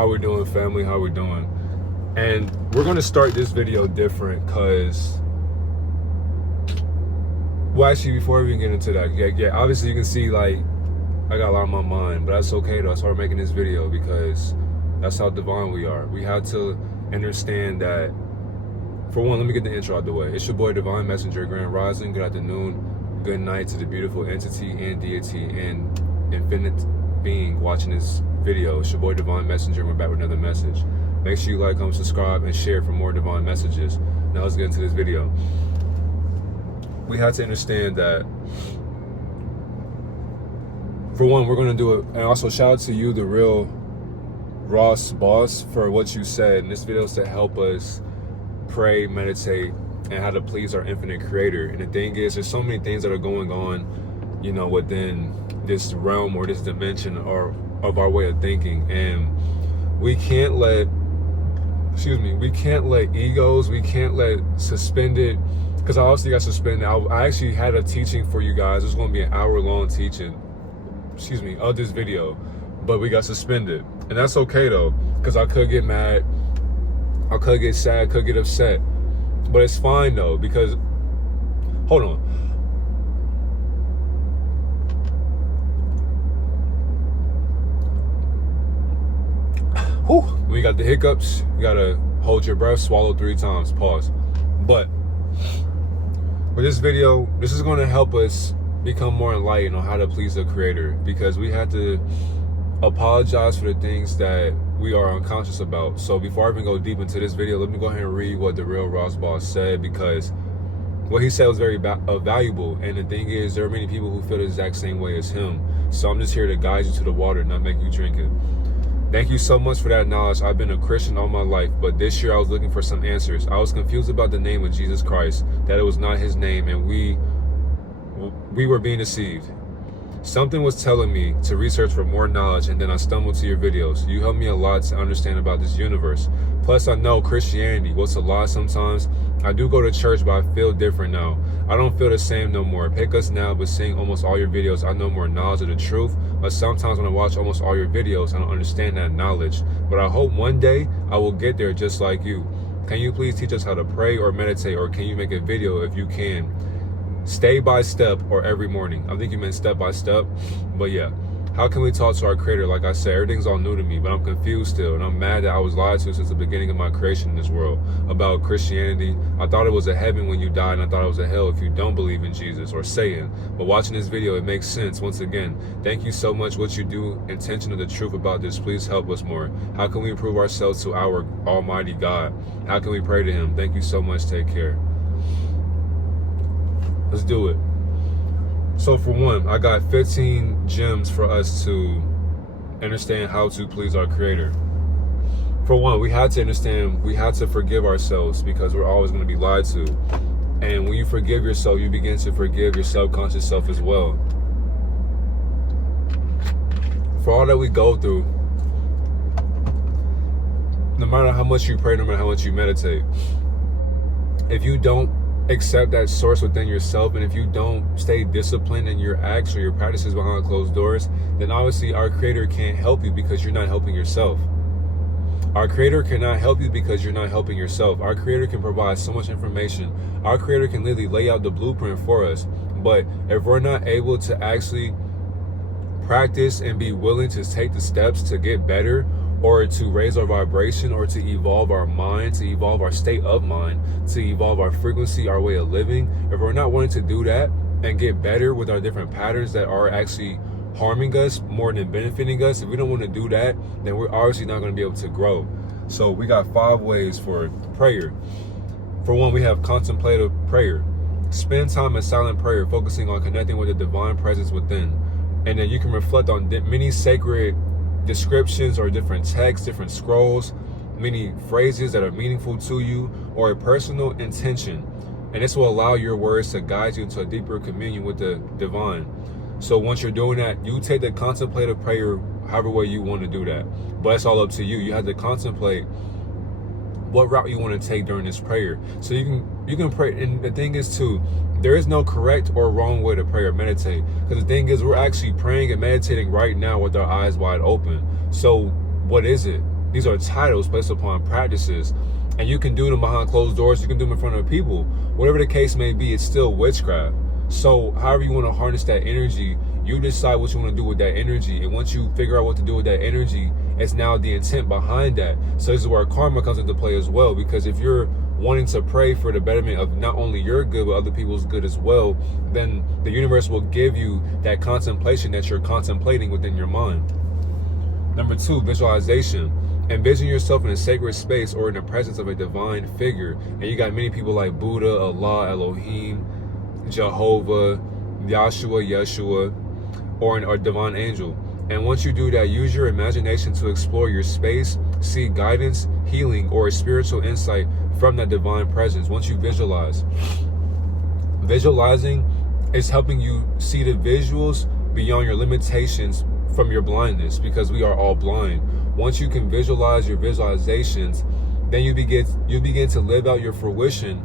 How we doing, family? How we doing? And we're gonna start this video different because, well, actually, before we even get into that, yeah, obviously you can see like I got a lot on my mind, but that's okay though. That's why we're making this video, because that's how divine we are. We have to understand that. For one, let me get the intro out the way. It's your boy, Divine Messenger, Grand Rising. Good afternoon, good night to the beautiful entity and deity and infinite being watching this video. It's your boy, Divine Messenger. We're back with another message. Make sure you like, comment, subscribe, and share for more divine messages. Now let's get into this video. We have to understand that, for one, we're going to do it. And also shout out to you, the real Ross boss, for what you said. And this video is to help us pray, meditate, and how to please our infinite creator. And the thing is, there's so many things that are going on, you know, within this realm or this dimension or of our way of thinking. And we can't let egos, we can't let suspended, because I obviously got suspended. I actually had a teaching for you guys. It's going to be an hour-long teaching, of this video, but we got suspended. And that's okay though, because I could get mad, I could get sad, could get upset, but it's fine though, because, hold on. Whew. When you got the hiccups, you gotta hold your breath, swallow 3 times, pause. But with this video, this is gonna help us become more enlightened on how to please the creator, because we have to apologize for the things that we are unconscious about. So before I even go deep into this video, let me go ahead and read what the real Ross Boss said, because what he said was very valuable. And the thing is, there are many people who feel the exact same way as him. So I'm just here to guide you to the water, not make you drink it. Thank you so much for that knowledge. I've been a Christian all my life, but this year I was looking for some answers. I was confused about the name of Jesus Christ, that it was not his name, and we were being deceived. Something was telling me to research for more knowledge, and then I stumbled to your videos. You helped me a lot to understand about this universe. Plus, I know Christianity was a lie sometimes. I do go to church, but I feel different now. I don't feel the same no more. Pick us now, but seeing almost all your videos, I know more knowledge of the truth. But sometimes when I watch almost all your videos, I don't understand that knowledge. But I hope one day I will get there just like you. Can you please teach us how to pray or meditate, or can you make a video if you can? Stay by step or every morning. I think you meant step by step, but yeah. How can we talk to our creator? Like I said, everything's all new to me, but I'm confused still, and I'm mad that I was lied to since the beginning of my creation in this world about Christianity. I thought it was a heaven when you died, and I thought it was a hell if you don't believe in Jesus or Satan. But watching this video, it makes sense. Once again, thank you so much. What you do, intention of the truth about this, please help us more. How can we improve ourselves to our almighty God? How can we pray to him? Thank you so much. Take care. Let's do it. So for one, I got 15 gems for us to understand how to please our creator. For one, we had to understand, we had to forgive ourselves, because we're always going to be lied to. And when you forgive yourself, you begin to forgive your subconscious self as well. For all that we go through, no matter how much you pray, no matter how much you meditate, if you don't accept that source within yourself, and if you don't stay disciplined in your acts or your practices behind closed doors, then obviously our creator can't help you, because you're not helping yourself. Our creator cannot help you because you're not helping yourself. Our creator can provide so much information. Our creator can literally lay out the blueprint for us. But if we're not able to actually practice and be willing to take the steps to get better, or to raise our vibration, or to evolve our mind, to evolve our state of mind, to evolve our frequency, our way of living, if we're not wanting to do that and get better with our different patterns that are actually harming us more than benefiting us, if we don't want to do that, then we're obviously not going to be able to grow. So we got 5 ways for prayer. For one, we have contemplative prayer. Spend time in silent prayer, focusing on connecting with the divine presence within. And then you can reflect on many sacred descriptions or different texts, different scrolls, many phrases that are meaningful to you, or a personal intention. And this will allow your words to guide you into a deeper communion with the divine. So once you're doing that, you take the contemplative prayer however way you want to do that. But it's all up to you. You have to contemplate what route you want to take during this prayer. So you can pray. And the thing is too, there is no correct or wrong way to pray or meditate. Because the thing is, we're actually praying and meditating right now with our eyes wide open. So what is it? These are titles placed upon practices. And you can do them behind closed doors. You can do them in front of people. Whatever the case may be, it's still witchcraft. So however you want to harness that energy, you decide what you want to do with that energy. And once you figure out what to do with that energy, it's now the intent behind that. So this is where karma comes into play as well. Because if you're wanting to pray for the betterment of not only your good, but other people's good as well, then the universe will give you that contemplation that you're contemplating within your mind. Number 2, visualization. Envision yourself in a sacred space or in the presence of a divine figure. And you got many people like Buddha, Allah, Elohim, Jehovah, Yahshua, Yeshua, or a divine angel. And once you do that, use your imagination to explore your space, seek guidance, healing, or a spiritual insight from that divine presence. Once you visualize. Visualizing is helping you see the visuals beyond your limitations from your blindness, because we are all blind. Once you can visualize your visualizations, then you begin to live out your fruition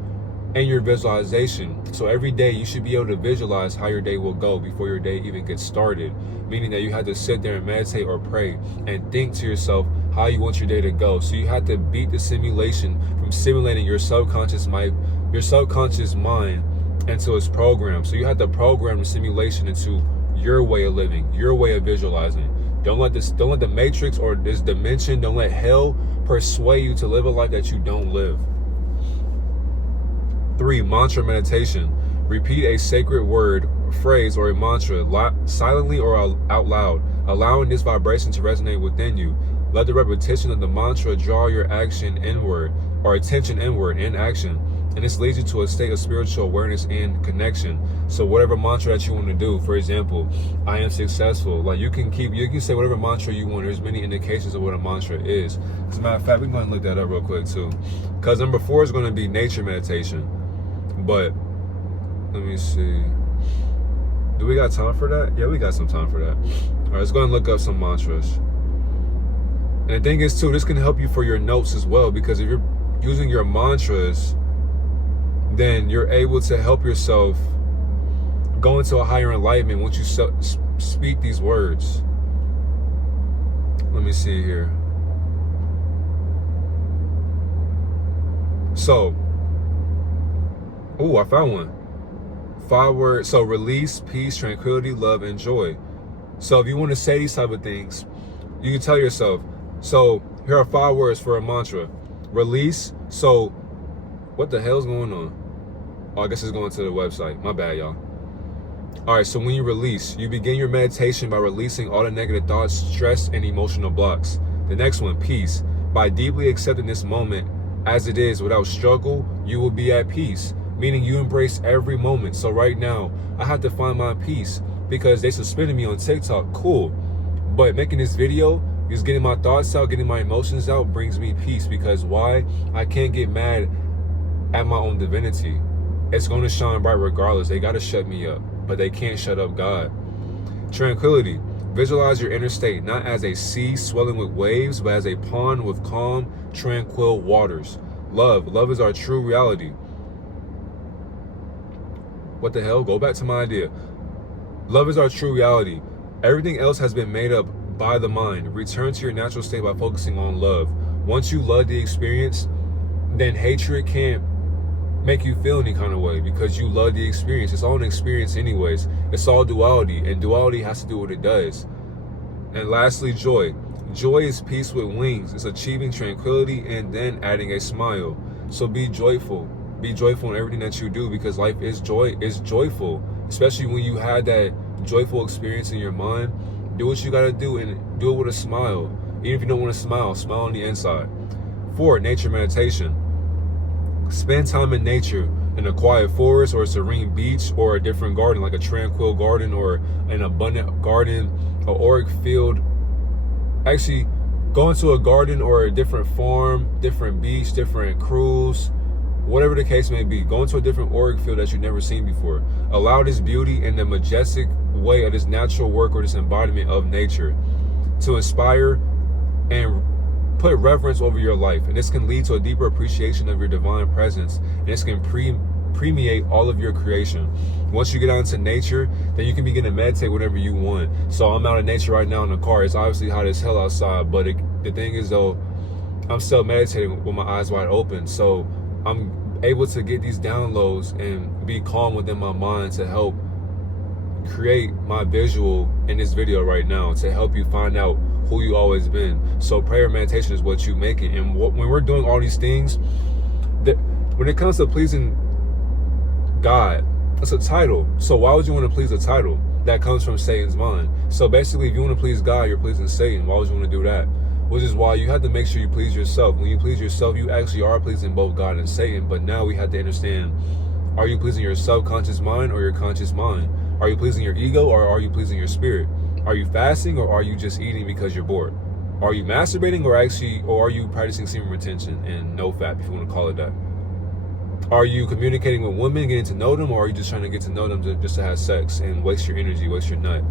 and your visualization. So every day you should be able to visualize how your day will go before your day even gets started, meaning that you have to sit there and meditate or pray and think to yourself how you want your day to go. So you have to beat the simulation from simulating your subconscious mind into its program. So you have to program the simulation into your way of living, your way of visualizing. Don't let the matrix or this dimension, don't let hell persuade you to live a life that you don't live. 3, mantra meditation. Repeat a sacred word, phrase, or a mantra silently or out loud, allowing this vibration to resonate within you. Let the repetition of the mantra draw your action inward, or attention inward in action. And this leads you to a state of spiritual awareness and connection. So whatever mantra that you want to do, for example, I am successful. Like you can say whatever mantra you want. There's many indications of what a mantra is. As a matter of fact, we're going to look that up real quick too. Because number 4 is going to be nature meditation. But let me see. Do we got time for that? Yeah, we got some time for that. All right, let's go and look up some mantras. And the thing is too, this can help you for your notes as well, because if you're using your mantras, then you're able to help yourself go into a higher enlightenment once you speak these words. Let me see here. So, I found one. 5 words. So release, peace, tranquility, love, and joy. So if you want to say these type of things, you can tell yourself. So here are 5 words for a mantra. Release. So what the hell's going on? Oh, I guess it's going to the website. My bad, y'all. All right, so when you release, you begin your meditation by releasing all the negative thoughts, stress, and emotional blocks. The next one, peace. By deeply accepting this moment as it is without struggle, you will be at peace, meaning you embrace every moment. So right now, I have to find my peace because they suspended me on TikTok. Cool. But making this video, is getting my thoughts out, getting my emotions out, brings me peace. Because why? I can't get mad at my own divinity. It's going to shine bright regardless. They got to shut me up, but they can't shut up God. Tranquility. Visualize your inner state not as a sea swelling with waves, but as a pond with calm, tranquil waters. Love. Love is our true reality. What the hell? Go back to my idea. Love is our true reality. Everything else has been made up by the mind. Return to your natural state by focusing on love. Once you love the experience, then hatred can't make you feel any kind of way because you love the experience. It's all an experience anyways. It's all duality, and duality has to do what it does. And lastly, joy. Joy is peace with wings. It's achieving tranquility and then adding a smile. So be joyful. Be joyful in everything that you do, because life is joyful. Especially when you had that joyful experience in your mind. Do what you gotta do and do it with a smile. Even if you don't want to smile on the inside. 4, nature meditation. Spend time in nature, in a quiet forest or a serene beach or a different garden, like a tranquil garden or an abundant garden, an auric field. Actually, go into a garden or a different farm, different beach, different cruise, whatever the case may be. Go into a different auric field that you've never seen before. Allow this beauty and the majestic way of this natural work or this embodiment of nature to inspire and put reverence over your life. And this can lead to a deeper appreciation of your divine presence. And this can permeate all of your creation. Once you get out into nature, then you can begin to meditate whenever you want. So I'm out in nature right now in the car. It's obviously hot as hell outside, but the thing is though, I'm still meditating with my eyes wide open. So I'm able to get these downloads and be calm within my mind to help create my visual in this video right now, to help you find out who you always been. So prayer and meditation is what you make it. And when we're doing all these things, when it comes to pleasing God, it's a title. So why would you want to please a title that comes from Satan's mind? So basically, if you want to please God, you're pleasing Satan. Why would you want to do that? Which is why you have to make sure you please yourself. When you please yourself, you actually are pleasing both God and Satan. But now we have to understand, are you pleasing your subconscious mind or your conscious mind? Are you pleasing your ego or are you pleasing your spirit? Are you fasting or are you just eating because you're bored? Are you masturbating or are you practicing semen retention and no fap, if you want to call it that? Are you communicating with women, getting to know them, or are you just trying to get to know them just to have sex and waste your energy, waste your nut?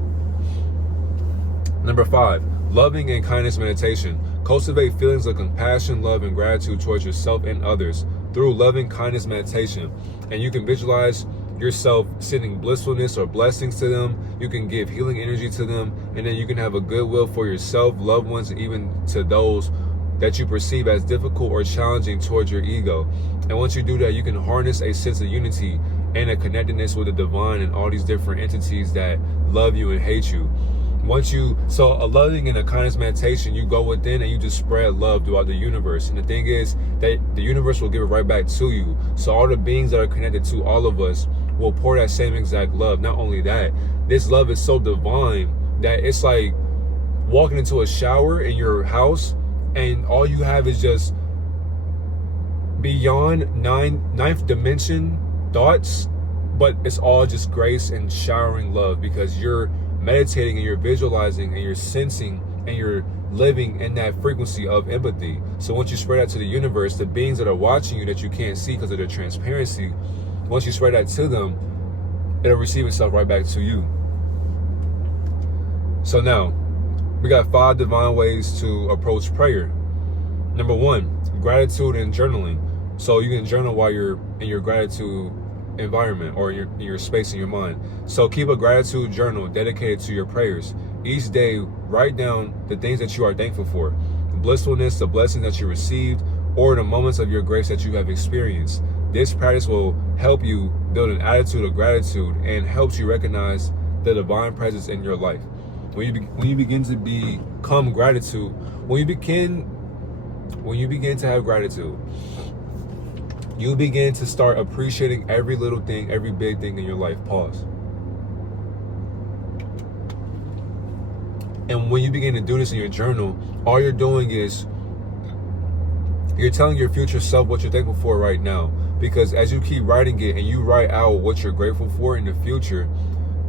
Number 5, loving and kindness meditation. Cultivate feelings of compassion, love, and gratitude towards yourself and others through loving kindness meditation. And you can visualize yourself sending blissfulness or blessings to them. You can give healing energy to them, and then you can have a goodwill for yourself, loved ones, and even to those that you perceive as difficult or challenging towards your ego. And once you do that, you can harness a sense of unity and a connectedness with the divine and all these different entities that love you and hate you. So a loving and a kindness meditation, you go within and you just spread love throughout the universe. And the thing is that the universe will give it right back to you. So all the beings that are connected to all of us will pour that same exact love. Not only that, this love is so divine that it's like walking into a shower in your house and all you have is just beyond ninth dimension thoughts, but it's all just grace and showering love because you're meditating and you're visualizing and you're sensing and you're living in that frequency of empathy. So once you spread that to the universe, the beings that are watching you that you can't see because of their transparency, once you spread that to them, it'll receive itself right back to you. So now, we got 5 divine ways to approach prayer. Number 1, gratitude and journaling. So you can journal while you're in your gratitude environment or in your space in your mind. So keep a gratitude journal dedicated to your prayers. Each day, write down the things that you are thankful for, blissfulness, the blessings that you received, or the moments of your grace that you have experienced. This practice will help you build an attitude of gratitude and helps you recognize the divine presence in your life. When you begin to become gratitude, when you begin to have gratitude, you begin to start appreciating every little thing, every big thing in your life. Pause. And when you begin to do this in your journal, all you're doing is you're telling your future self what you're thankful for right now. Because as you keep writing it and you write out what you're grateful for in the future,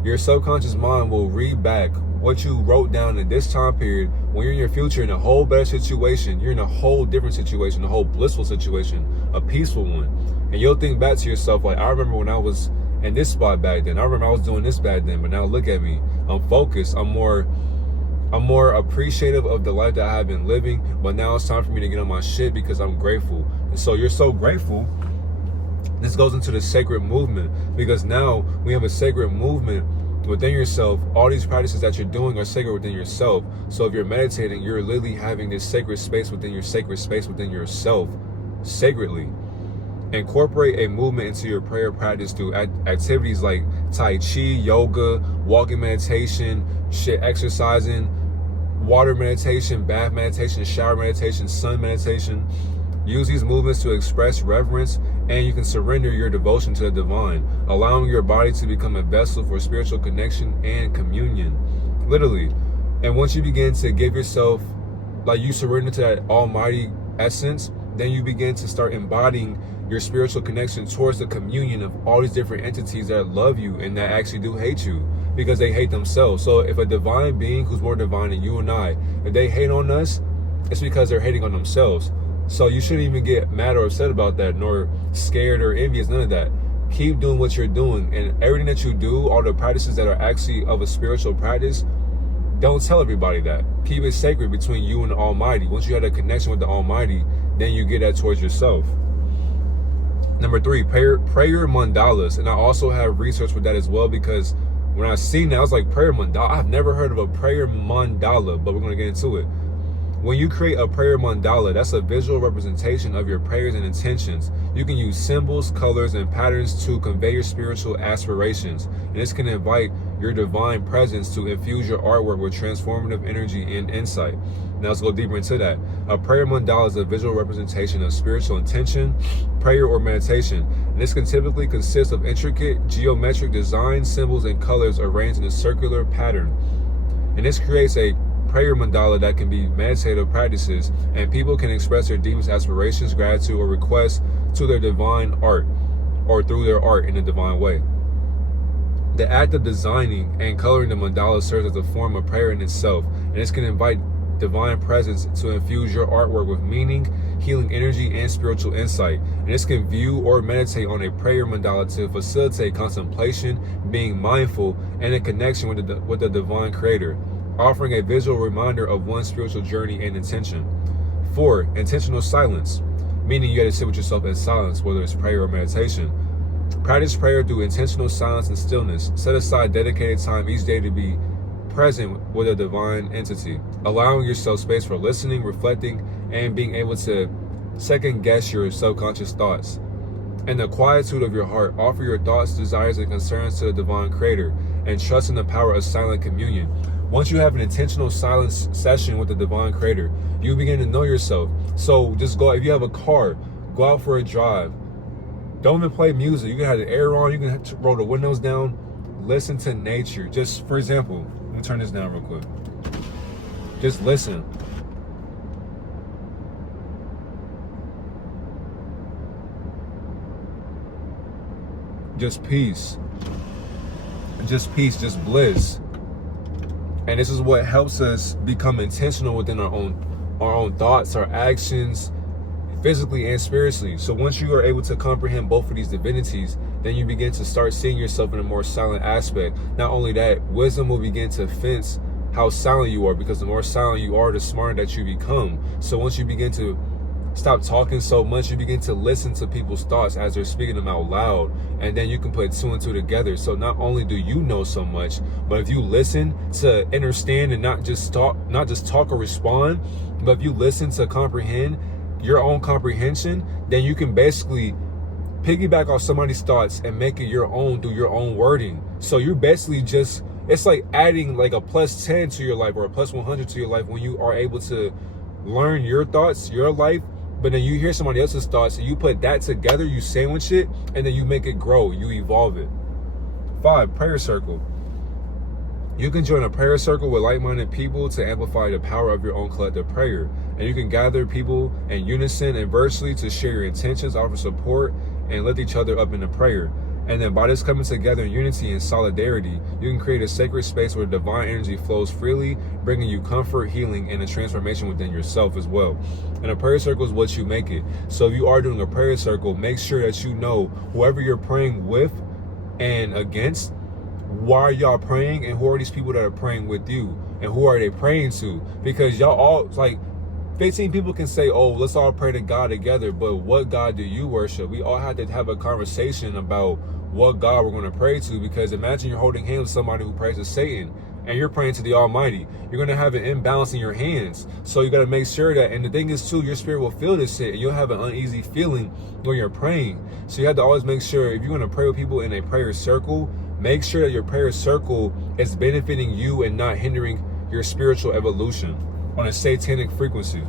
your subconscious mind will read back what you wrote down in this time period. When you're in your future in a whole better situation, you're in a whole different situation, a whole blissful situation, a peaceful one. And you'll think back to yourself like, I remember when I was in this spot back then. I remember I was doing this back then, but now look at me. I'm focused. I'm more appreciative of the life that I have been living, but now it's time for me to get on my shit because I'm grateful. And so you're so grateful. This goes into the sacred movement because now we have a sacred movement within yourself. All these practices that you're doing are sacred within yourself. So if you're meditating, you're literally having this sacred space within your sacred space within yourself, sacredly. Incorporate a movement into your prayer practice through activities like Tai Chi, yoga, walking meditation, exercising, water meditation, bath meditation, shower meditation, sun meditation. Use these movements to express reverence, and you can surrender your devotion to the divine, allowing your body to become a vessel for spiritual connection and communion. Literally. And once you begin to give yourself, like you surrender to that almighty essence, then you begin to start embodying your spiritual connection towards the communion of all these different entities that love you and that actually do hate you because they hate themselves. So if a divine being who's more divine than you and I, if they hate on us, it's because they're hating on themselves. So you shouldn't even get mad or upset about that, nor scared or envious, none of that. Keep doing what you're doing, and everything that you do, all the practices that are actually of a spiritual practice, don't tell everybody that. Keep it sacred between you and the Almighty. Once you have a connection with the Almighty, then you get that towards yourself. Number 3, prayer mandalas. And I also have research with that as well, because when I seen that, I was like, prayer mandala? I've never heard of a prayer mandala, but we're going to get into it. When you create a prayer mandala, that's a visual representation of your prayers and intentions. You can use symbols, colors, and patterns to convey your spiritual aspirations. And this can invite your divine presence to infuse your artwork with transformative energy and insight. Now let's go deeper into that. A prayer mandala is a visual representation of spiritual intention, prayer, or meditation. And this can typically consist of intricate geometric designs, symbols, and colors arranged in a circular pattern. And this creates a prayer mandala that can be meditative practices, and people can express their deepest aspirations, gratitude, or requests to their divine art, or through their art in a divine way. The act of designing and coloring the mandala serves as a form of prayer in itself, and this can invite divine presence to infuse your artwork with meaning, healing energy, and spiritual insight. And this can view or meditate on a prayer mandala to facilitate contemplation, being mindful, and a connection with the divine creator, offering a visual reminder of one's spiritual journey and intention. 4. Intentional silence, meaning you have to sit with yourself in silence, whether it's prayer or meditation. Practice prayer through intentional silence and stillness. Set aside dedicated time each day to be present with a divine entity, allowing yourself space for listening, reflecting, and being able to second guess your subconscious thoughts. In the quietude of your heart, offer your thoughts, desires, and concerns to the divine creator, and trust in the power of silent communion. Once you have an intentional silence session with the divine creator, you begin to know yourself. So just go, if you have a car, go out for a drive. Don't even play music. You can have the air on, you can roll the windows down, listen to nature. Just for example, let me turn this down real quick. Just listen. Just peace. Just peace, just bliss. And this is what helps us become intentional within our own thoughts, our actions, physically and spiritually. So once you are able to comprehend both of these divinities, then you begin to start seeing yourself in a more silent aspect. Not only that, wisdom will begin to fence how silent you are, because the more silent you are, the smarter that you become. So once you begin to stop talking so much, you begin to listen to people's thoughts as they're speaking them out loud, and then you can put two and two together. So not only do you know so much, but if you listen to understand and not just talk or respond, but if you listen to comprehend your own comprehension, then you can basically piggyback off somebody's thoughts and make it your own through your own wording. So you're basically just, it's like adding like a plus 10 to your life or a plus 100 to your life when you are able to learn your thoughts, your life, but then you hear somebody else's thoughts and you put that together, you sandwich it, and then you make it grow, you evolve it. 5, prayer circle. You can join a prayer circle with like-minded people to amplify the power of your own collective prayer. And you can gather people in unison and virtually to share your intentions, offer support, and lift each other up in a prayer. And then by this coming together in unity and solidarity, you can create a sacred space where divine energy flows freely, bringing you comfort, healing, and a transformation within yourself as well. And a prayer circle is what you make it. So if you are doing a prayer circle, make sure that you know whoever you're praying with and against, why are y'all praying, and who are these people that are praying with you, and who are they praying to? Because y'all all, like, 15 people can say, oh, let's all pray to God together, but what God do you worship? We all have to have a conversation about what God we're going to pray to, because imagine you're holding hands with somebody who prays to Satan and you're praying to the Almighty. You're going to have an imbalance in your hands. So you got to make sure that, and the thing is too, your spirit will feel this shit and you'll have an uneasy feeling when you're praying. So you have to always make sure, if you're going to pray with people in a prayer circle, make sure that your prayer circle is benefiting you and not hindering your spiritual evolution on a satanic frequency.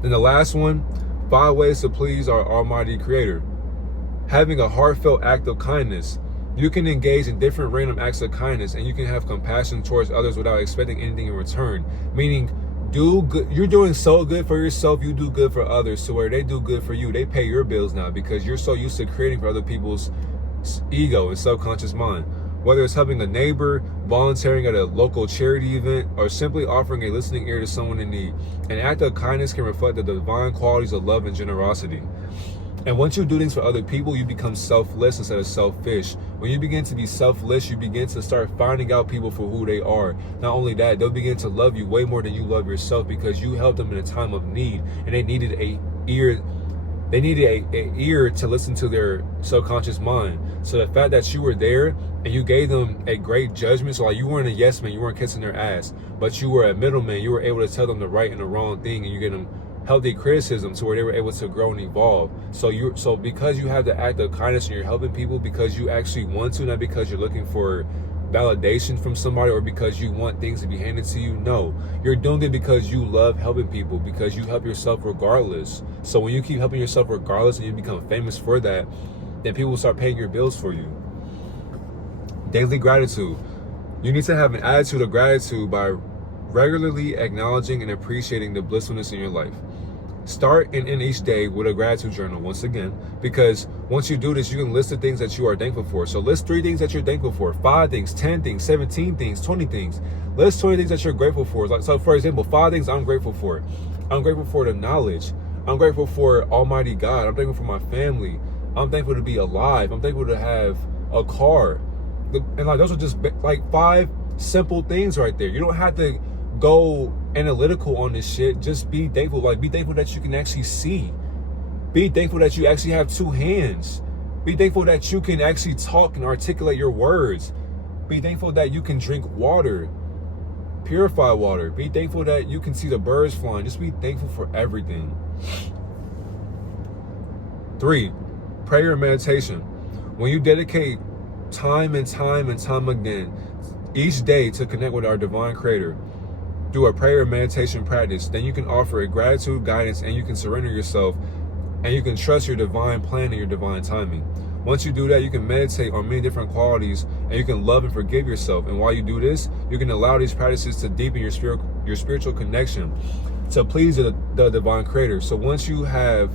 Then the last one, 5 ways to please our Almighty Creator. Having a heartfelt act of kindness. You can engage in different random acts of kindness, and you can have compassion towards others without expecting anything in return. Meaning, do good. You're doing so good for yourself, you do good for others, to where they do good for you. They pay your bills now because you're so used to creating for other people's ego and subconscious mind. Whether it's helping a neighbor, volunteering at a local charity event, or simply offering a listening ear to someone in need, an act of kindness can reflect the divine qualities of love and generosity. And once you do things for other people, you become selfless instead of selfish. When you begin to be selfless, you begin to start finding out people for who they are. Not only that, they'll begin to love you way more than you love yourself, because you helped them in a time of need and they needed a ear They needed a ear to listen to their subconscious mind. So the fact that you were there and you gave them a great judgment, so like you weren't a yes man, you weren't kissing their ass, but you were a middleman. You were able to tell them the right and the wrong thing, and you get them healthy criticism to where they were able to grow and evolve. So because you have the act of kindness and you're helping people because you actually want to, not because you're looking for validation from somebody or because you want things to be handed to you. No, you're doing it because you love helping people, because you help yourself regardless. So when you keep helping yourself regardless and you become famous for that, then people will start paying your bills for you. Daily gratitude. You need to have an attitude of gratitude by regularly acknowledging and appreciating the blissfulness in your life. Start and end each day with a gratitude journal once again, because once you do this, you can list the things that you are thankful for. So list 3 things that you're thankful for, 5 things, 10 things, 17 things, 20 things. List 20 things that you're grateful for. Like, so for example, 5 things I'm grateful for. I'm grateful for the knowledge. I'm grateful for Almighty God. I'm thankful for my family. I'm thankful to be alive. I'm thankful to have a car. And like those are just like 5 simple things right there. You don't have to go analytical on this shit. Just be thankful. Like, be thankful that you can actually see. Be thankful that you actually have 2 hands. Be thankful that you can actually talk and articulate your words. Be thankful that you can drink water, purified water. Be thankful that you can see the birds flying. Just be thankful for everything. 3, prayer and meditation. When you dedicate time and time and time again each day to connect with our divine creator, do a prayer and meditation practice, then you can offer a gratitude, guidance, and you can surrender yourself, and you can trust your divine plan and your divine timing. Once you do that, you can meditate on many different qualities, and you can love and forgive yourself. And while you do this, you can allow these practices to deepen your spiritual connection to please the divine creator. So once you have,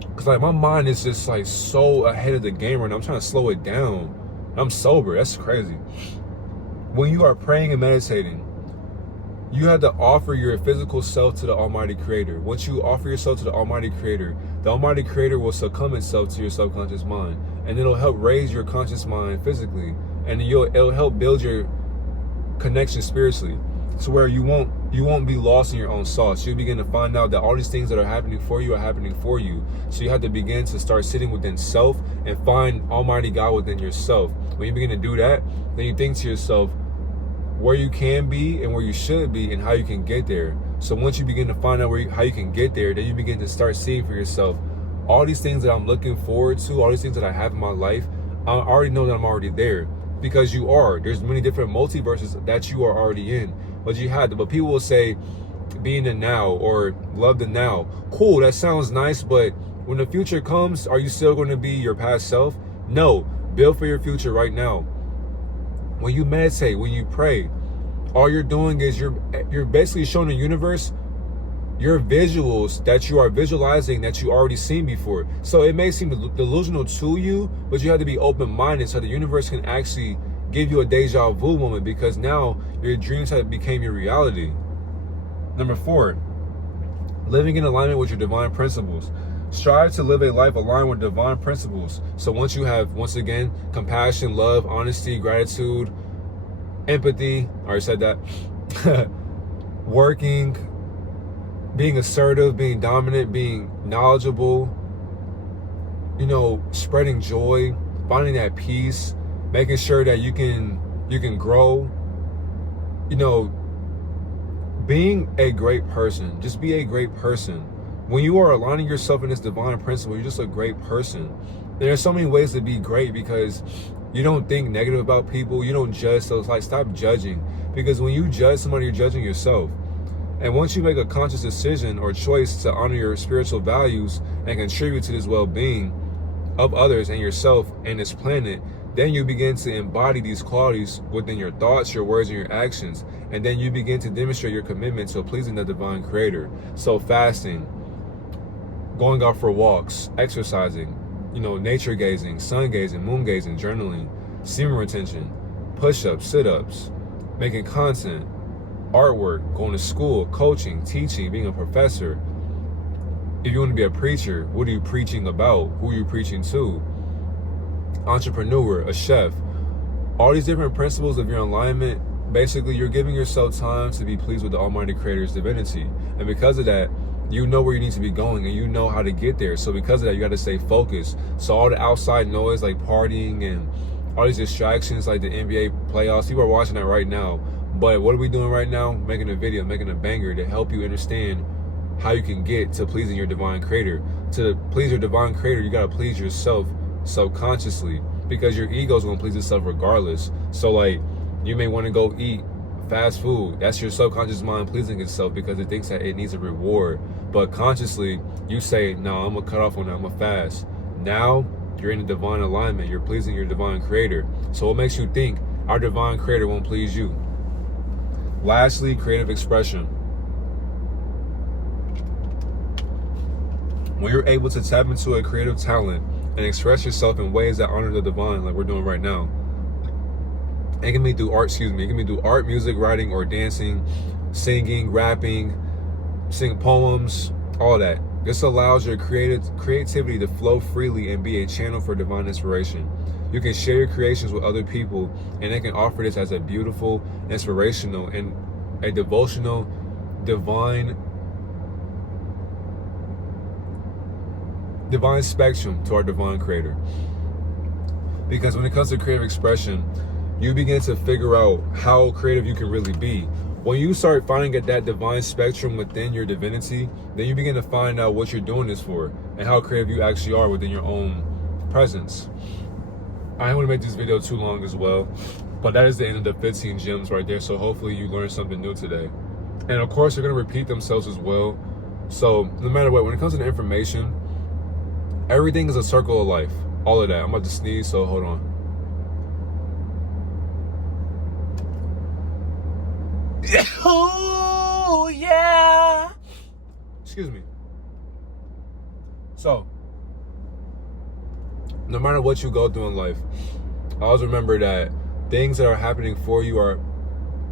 because like my mind is just like so ahead of the game right now. I'm trying to slow it down. I'm sober. That's crazy. When you are praying and meditating, you have to offer your physical self to the Almighty Creator. Once you offer yourself to the Almighty Creator will succumb itself to your subconscious mind, and it'll help raise your conscious mind physically, and it'll help build your connection spiritually, to where you won't be lost in your own sauce. You'll begin to find out that all these things that are happening for you are happening for you. So you have to begin to start sitting within self and find Almighty God within yourself. When you begin to do that, then you think to yourself where you can be and where you should be and how you can get there. So once you begin to find out how you can get there, then you begin to start seeing for yourself all these things that I'm looking forward to, all these things that I have in my life. I already know that I'm already there, because you are. There's many different multiverses that you are already in. But people will say, be in the now or love the now. Cool, that sounds nice, but when the future comes, are you still going to be your past self? No, build for your future right now. When you meditate, when you pray, all you're doing is you're basically showing the universe your visuals that you are visualizing that you already seen before. So it may seem delusional to you, but you have to be open-minded so the universe can actually give you a deja vu moment, because now your dreams have become your reality. Number 4, living in alignment with your divine principles. Strive to live a life aligned with divine principles. So once you have, once again, compassion, love, honesty, gratitude, empathy, I already said that, working, being assertive, being dominant, being knowledgeable, spreading joy, finding that peace, making sure that you can grow, being a great person. Just be a great person. When you are aligning yourself in this divine principle, you're just a great person. There are so many ways to be great, because you don't think negative about people, you don't judge. So it's like, stop judging, because when you judge somebody, you're judging yourself. And once you make a conscious decision or choice to honor your spiritual values and contribute to this well-being of others and yourself and this planet, then you begin to embody these qualities within your thoughts, your words, and your actions. And then you begin to demonstrate your commitment to pleasing the divine creator. So fasting, going out for walks, exercising, nature gazing, sun gazing, moon gazing, journaling, semen retention, push-ups, sit-ups, making content, artwork, going to school, coaching, teaching, being a professor. If you want to be a preacher, what are you preaching about? Who are you preaching to? Entrepreneur, a chef. All these different principles of your alignment, basically you're giving yourself time to be pleased with the Almighty Creator's divinity. And because of that, You know where you need to be going, and you know how to get there. So because of that, you got to stay focused. So all the outside noise, like partying and all these distractions, like the NBA playoffs, people are watching that right now. But what are we doing right now? Making a video, making a banger to help you understand how you can get to pleasing your divine creator. To please your divine creator, you got to please yourself subconsciously, because your ego is going to please itself regardless. So like, you may want to go eat fast food. That's your subconscious mind pleasing itself because it thinks that it needs a reward. But consciously, you say, no, I'm going to cut off on that. I'm going to fast. Now, you're in a divine alignment. You're pleasing your divine creator. So what makes you think our divine creator won't please you? Lastly, creative expression. When you're able to tap into a creative talent and express yourself in ways that honor the divine, like we're doing right now, it can be through art, it can be through art, music, writing, or dancing, singing, rapping, singing poems, all that. This allows your creativity to flow freely and be a channel for divine inspiration. You can share your creations with other people, and they can offer this as a beautiful, inspirational, and a devotional, divine spectrum to our divine creator. Because when it comes to creative expression, you begin to figure out how creative you can really be. When you start finding that divine spectrum within your divinity, then you begin to find out what you're doing this for and how creative you actually are within your own presence. I don't want to make this video too long as well, but that is the end of the 15 gems right there. So hopefully you learned something new today. And of course, they're going to repeat themselves as well. So no matter what, when it comes to the information, everything is a circle of life. All of that. I'm about to sneeze, so hold on. Oh, yeah. Excuse me. So, no matter what you go through in life, always remember that things that are happening for you are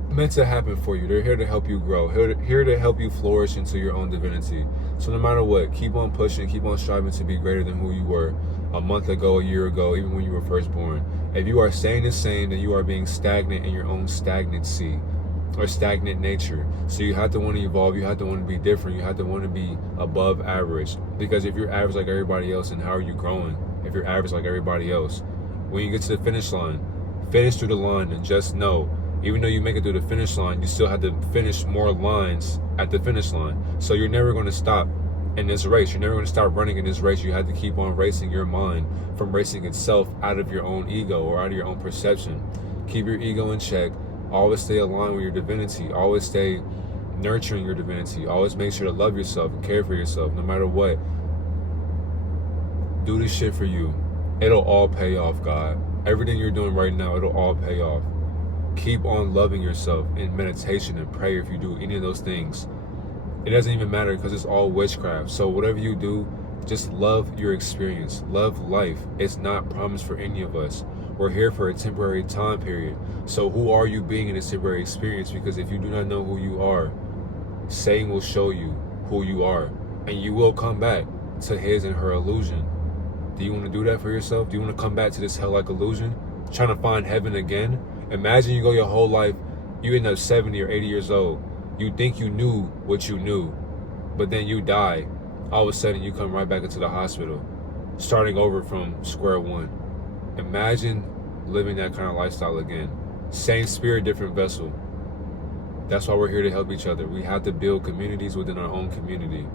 meant to happen for you. They're here to help you grow, here to help you flourish into your own divinity. So no matter what, keep on pushing, keep on striving to be greater than who you were a month ago, a year ago, even when you were first born. If you are staying the same, then you are being stagnant in your own stagnancy or stagnant nature. So you have to want to evolve, you have to want to be different, you have to want to be above average. Because if you're average like everybody else, then how are you growing? If you're average like everybody else, when you get to the finish line, finish through the line, and just know, even though you make it through the finish line, you still have to finish more lines at the finish line. So you're never going to stop in this race. You're never going to stop running in this race. You have to keep on racing your mind from racing itself out of your own ego or out of your own perception. Keep your ego in check. Always stay aligned with your divinity. Always stay nurturing your divinity. Always make sure to love yourself and care for yourself no matter what. Do this shit for you. It'll all pay off, God. Everything you're doing right now, it'll all pay off. Keep on loving yourself in meditation and prayer. If you do any of those things, it doesn't even matter because it's all witchcraft. So whatever you do, just love your experience. Love life. It's not promised for any of us. We're here for a temporary time period. So who are you being in this temporary experience? Because if you do not know who you are, Satan will show you who you are. And you will come back to his and her illusion. Do you want to do that for yourself? Do you want to come back to this hell-like illusion? Trying to find heaven again? Imagine you go your whole life, you end up 70 or 80 years old. You think you knew what you knew, but then you die. All of a sudden, you come right back into the hospital, starting over from square one. Imagine living that kind of lifestyle again. Same spirit, different vessel. That's why we're here to help each other. We have to build communities within our own community.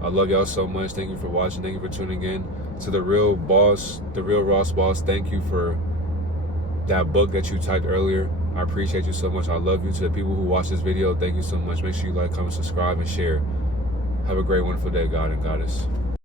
I love y'all so much. Thank you for watching. Thank you for tuning in. To the real boss, the real Ross boss, thank you for that book that you typed earlier. I appreciate you so much. I love you. To the people who watch this video, thank you so much. Make sure you like, comment, subscribe, and share. Have a great, wonderful day, God and Goddess.